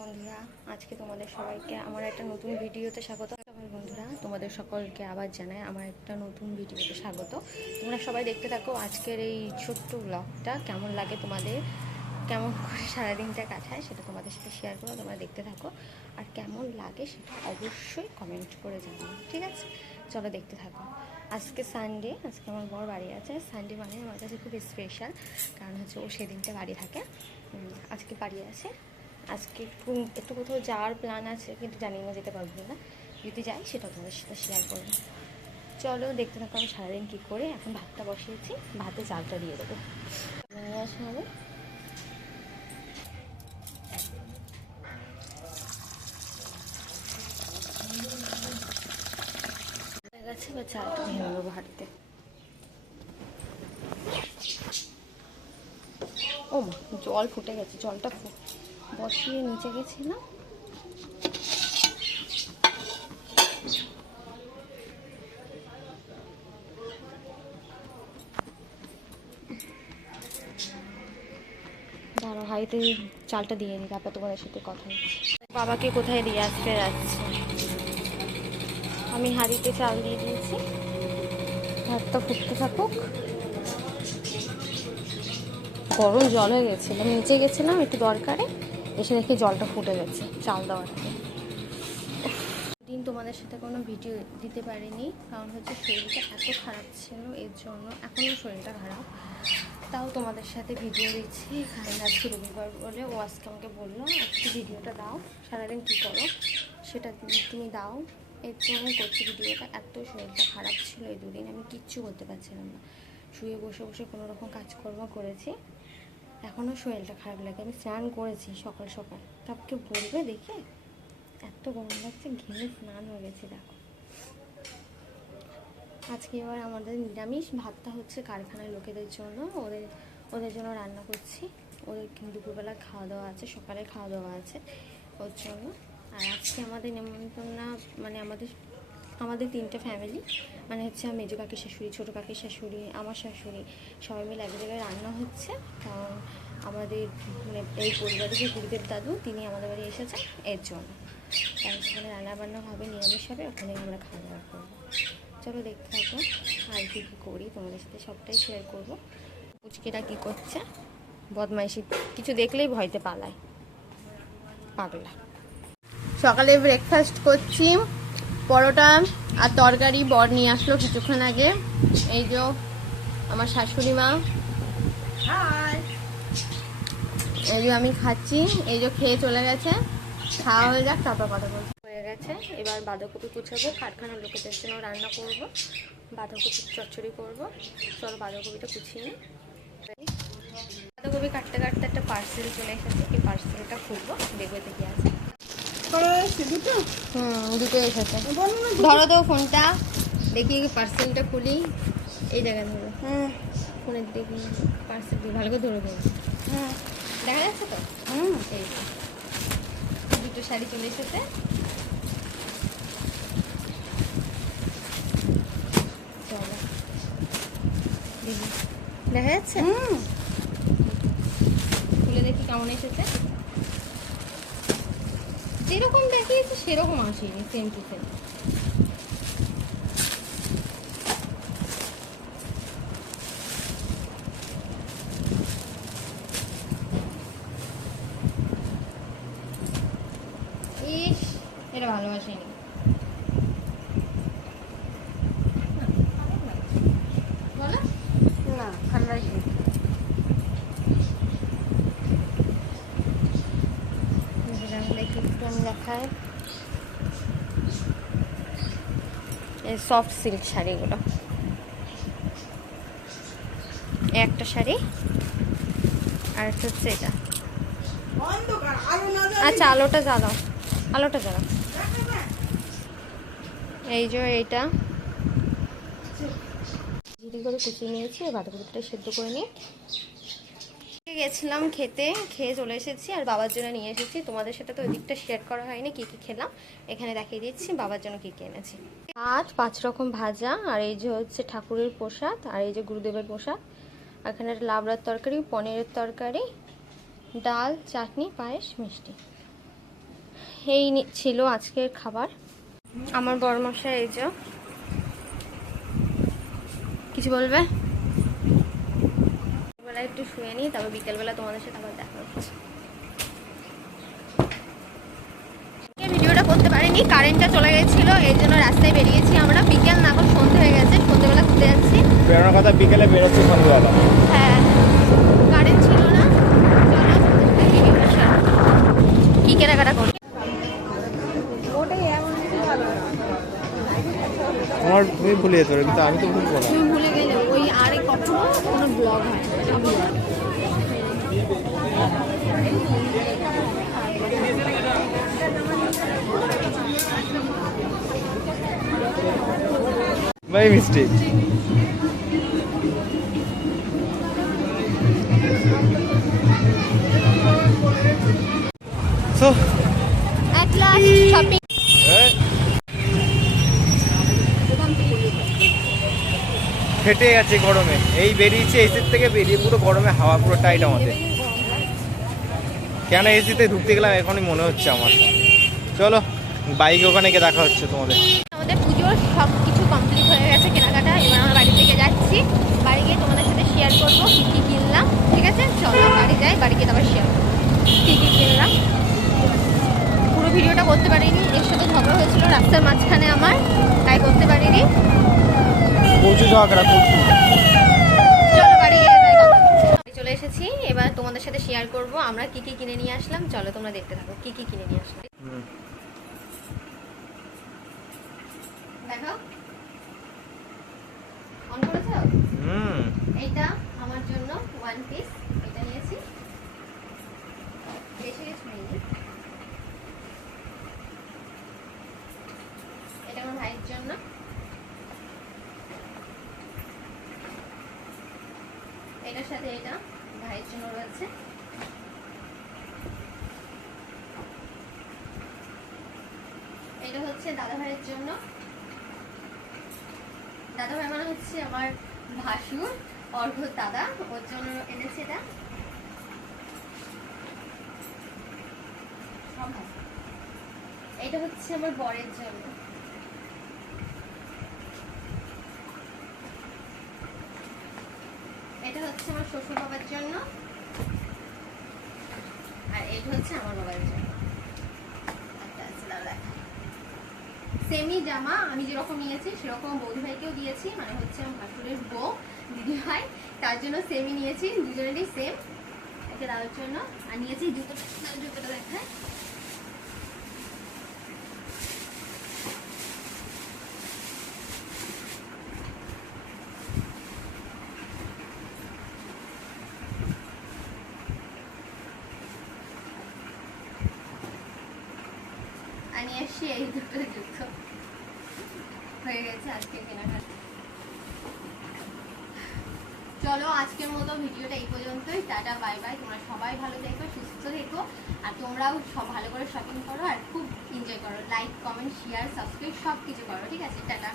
বন্ধুরা, আজকে তোমাদের সবাইকে আমার একটা নতুন ভিডিওতে স্বাগত। সবাই বন্ধুরা, তোমাদের সকলকে আবার জানাই আমার একটা নতুন ভিডিওতে স্বাগত। তোমরা সবাই দেখতে থাকো আজকের এই ছোট্ট ব্লগটা কেমন লাগে তোমাদের, কেমন করে সারাদিনটা কাটায় সেটা তোমাদের সাথে শেয়ার করো তোমরা দেখতে থাকো। আর কেমন লাগে সেটা অবশ্যই কমেন্ট করে জানাও, ঠিক আছে? চলো দেখতে থাকো। আজকে সানডে আজকে আমার বর বাড়ি আছে। সানডে মানে আমার কাছে খুব স্পেশাল কারণ হচ্ছে ও সেদিনটা বাড়ি থাকে। আজকে বাড়ি আছে। আজকে একটু একটু কোথাও যাওয়ার প্ল্যান আছে কিন্তু জানি না, যেতে পারব না যদি যাই, সেটা তোমাদের সাথে শেয়ার করব। চলো, দেখতে থাকো আমি সারাদিন কী করে এখন ভাতটা বসিয়েছি, ভাতে চালটা দিয়ে দেবো। নিয়ে আসা হবে গেছে, এবার চালটা হাঁড়িতে ও জল ফুটে গেছে, জলটা ফু বসিয়ে নিচে গেছি না দাঁড়ো হাইতে চালটা দিয়ে নিই, তারপর তোমাদের সাথে কথা বাবাকে কোথায় দিয়ে আসতে যাচ্ছে? আমি হাঁড়িতে চাল দিয়ে দিয়েছি। ভাতটা ফুটতে থাকুক। গরম জল হয়ে গেছিল নিচে গেছিলাম একটু দরকারে। এসে দেখি জলটা ফুটে গেছে, চাল দেওয়ার আগে দিন তোমাদের সাথে কোনো ভিডিও দিতে পারিনি, কারণ হচ্ছে শরীরটা এত খারাপ ছিল, এর জন্য এখনও শরীরটা খারাপ। তাও তোমাদের সাথে ভিডিও দিচ্ছি, কারণ আজকে রবিবার বলে ও আজকে আমাকে বলল আজকে ভিডিওটা দাও, সারাদিন কী করো? সেটা তুমি- তুমি দাও। এর জন্য করছি ভিডিওটা, এত শরীরটা খারাপ ছিল এই দুদিন, আমি কিচ্ছু করতে পারছিলাম না। শুয়ে বসে বসে কোনো রকম কাজকর্ম করেছি। এখনও শরীরটা খারাপ লাগে। আমি স্নান করেছি সকাল সকাল। তাকে বলবে দেখে? এত গরম লাগছে, ঘেমে স্নান হয়ে গেছে, দেখো। আজকে এবার আমাদের নিরামিষ। ভাতটা হচ্ছে কারখানার লোকেদের জন্য। ওদের ওদের জন্য রান্না করছি। ওদের দুপুরবেলা খাওয়া দাওয়া আছে, সকালে খাওয়া দাওয়া আছে ওর জন্য। আর আজকে আমাদের নেমন্তন্ন মানে আমাদের আমাদের তিনটে ফ্যামিলি মানে হচ্ছে আমার মেজো কাকির শাশুড়ি, ছোটো কাকির শাশুড়ি, আমার শাশুড়ি, সবাই মিলে এক জায়গায় রান্না হচ্ছে। কারণ আমাদের মানে এই পরিবারের যে গুরুদেব দাদু, তিনি আমাদের বাড়ি এসেছেন এর জন্য। তাই সেখানে রান্না বান্না হবে, নিরামিষ হবে, ওখানে আমরা খাওয়া দাওয়া করব। চলো দেখতে থাকো, আর কী কী করি, তোমাদের সাথে সবটাই শেয়ার করব। পুচকিরা কী করছে? বদমাইশি, কিছু দেখলেই ভয়তে পালায়। পাগলা। সকালে ব্রেকফাস্ট করছি। পরোটা আর তরকারি বর নিয়ে আসলো কিছুক্ষণ আগে। এই যে আমার শাশুড়ি মা। এই যে আমি খাচ্ছি। এই যে খেয়ে চলে গেছে। খাওয়া হয়ে যাক তারপর কথা বলব হয়ে গেছে। এবার বাঁধাকপি কুচাবো। কারখানার লোকেদের জন্য রান্না করব। বাঁধাকপি চচ্চড়ি করব। চলো বাঁধাকপিটা কুচিয়ে নিই। বাঁধাকপি কাটতে কাটতে একটা পার্সেল চলে এসেছে। এই পার্সেলটা খুলবো। দেখবে কি আছে। হুম দুটো এসেছে। ধরো তো ফোনটা। দেখি পার্সেলটা খুলি। এই জায়গায় ধরো। হ্যাঁ। ফোনের দেখি পার্সেল ভালো করে ধরে ধরো হ্যাঁ। দেখা যাচ্ছে তো? হুম। এই দুটো শাড়ি চলে এসেছে। দেখা যাচ্ছে? হুম। খুলে দেখি কেমন এসেছে। যেরকম দেখিয়েছে সেরকম আসেনি সেম টু সেম ইস এটা ভালো বলো না ভালো লাগে দিলাম দেখি একটু আমি দেখাই এই সফট সিল্ক শাড়িগুলো। একটা শাড়ি আর একটা হচ্ছে এটা। আচ্ছা আলোটা জ্বালাও আলোটা জ্বালাও। এই যে এইটা। জিরি করে কুচিয়ে নিয়েছি বাঁধাকপিটা সেদ্ধ করে নিই গেছিলাম খেতে, খেয়ে চলে এসেছি আর বাবার জন্য নিয়ে এসেছি। তোমাদের সাথে তো ওই দিকটা শেয়ার করা হয়নি কী কী খেলাম। এখানে দেখিয়ে দিচ্ছি, বাবার জন্য কী কী এনেছি। ভাত, পাঁচ রকম ভাজা আর এই যে হচ্ছে ঠাকুরের প্রসাদ আর এই যে গুরুদেবের প্রসাদ। এখানে লাবড়ার তরকারি, পনিরের তরকারি, ডাল, চাটনি, পায়েস, মিষ্টি। এই ছিল আজকের খাবার। আমার বড়মশাই এই যে। কিছু বলবে? বেলা একটু শুয়ে নিই তারপর বিকেলবেলা তোমাদের সাথে আবার দেখা হচ্ছে। ভিডিওটা করতে পারিনি কারেন্টটা চলে গেছিল এই জন্য রাস্তায় বেরিয়েছি আমরা। বিকেল না এখন সন্ধে হয়ে গেছে সন্ধেবেলা ঘুরতে যাচ্ছি। বেরোনোর কথা বিকেলে বেরোচ্ছি সন্ধ্যেবেলা হ্যাঁ কারেন্ট ছিল না। কি কেনাকাটা করি তোমার তুমি ভুলে যেতে কিন্তু আমি তো ভুলবো না। আরে কখনো কোনো ব্লগ হয় না। বাই ফেটে গেছে গরমে। এই বেরিয়েছে এসির থেকে, বেরিয়ে পুরো গরমে হাওয়া, পুরো টাইট আমাদের। কেন এসিতে ঢুকতে গেলাম এখনই মনে হচ্ছে আমার। চলো বাইক ওখানে গিয়ে দেখা হচ্ছে তোমাদের। আমাদের সব কিছু কমপ্লিট হয়ে গেছে এবার আমরা বাড়ি থেকে যাচ্ছি। তোমাদের সাথে শেয়ার করব কী কিনলাম, ঠিক আছে? চলো, বাড়ি যাই, বাড়ি গিয়ে শেয়ার করব। কী কী কিনলাম? পুরো ভিডিওটা করতে পারিনি, এর সাথে ঝগড়া হয়েছিল রাস্তার মাঝখানে আমার, তাই করতে পারিনি। বাড়ি চলে এসেছি এবার তোমাদের সাথে শেয়ার করব। আমরা কি কি কিনে নিয়ে আসলাম? চলো তোমরা দেখতে থাকো কি কি কিনে নিয়ে আসলাম হুম। দেখো অন করেছ হুম এইটা আমার জন্য ওয়ান পিস এটা নিয়েছি বেশি কিছু নিইনি এটা আমার ভাইয়ের জন্য এটার সাথে এটা ভাইয়ের জন্য রয়েছে। এটা হচ্ছে দাদা ভাইয়ের জন্য। দাদা ভাই মানে হচ্ছে আমার ভাসুর অর্ঘ দাদা, ওর জন্য এনেছে এটা। এটা হচ্ছে আমার বরের জন্য। এটা হচ্ছে আমার শ্বশুর বাবার জন্য। আর এটা হচ্ছে আমার বাবার জন্য। দাদা দেখাই। সেমি জামা আমি যেরকম নিয়েছি, সেরকম বৌদি ভাইকেও দিয়েছি। মানে হচ্ছে আমার ভাসুরের বউ দিদি ভাই তার জন্য সেমই নিয়েছি, দুজনেরই সেম একটা দাদার জন্য। আর নিয়েছি জুতো জুতোটা দেখায় চলো, আজকের মতো ভিডিওটা এই পর্যন্তই। Tata, bye bye. তোমরা সবাই ভালো থেকো, সুস্থ থেকো। আর তোমরাও সব ভালো করে শপিং করো আর খুব এনজয় করো। লাইক কমেন্ট শেয়ার সাবস্ক্রাইব সব কিছু করো, ঠিক আছে? টাটা।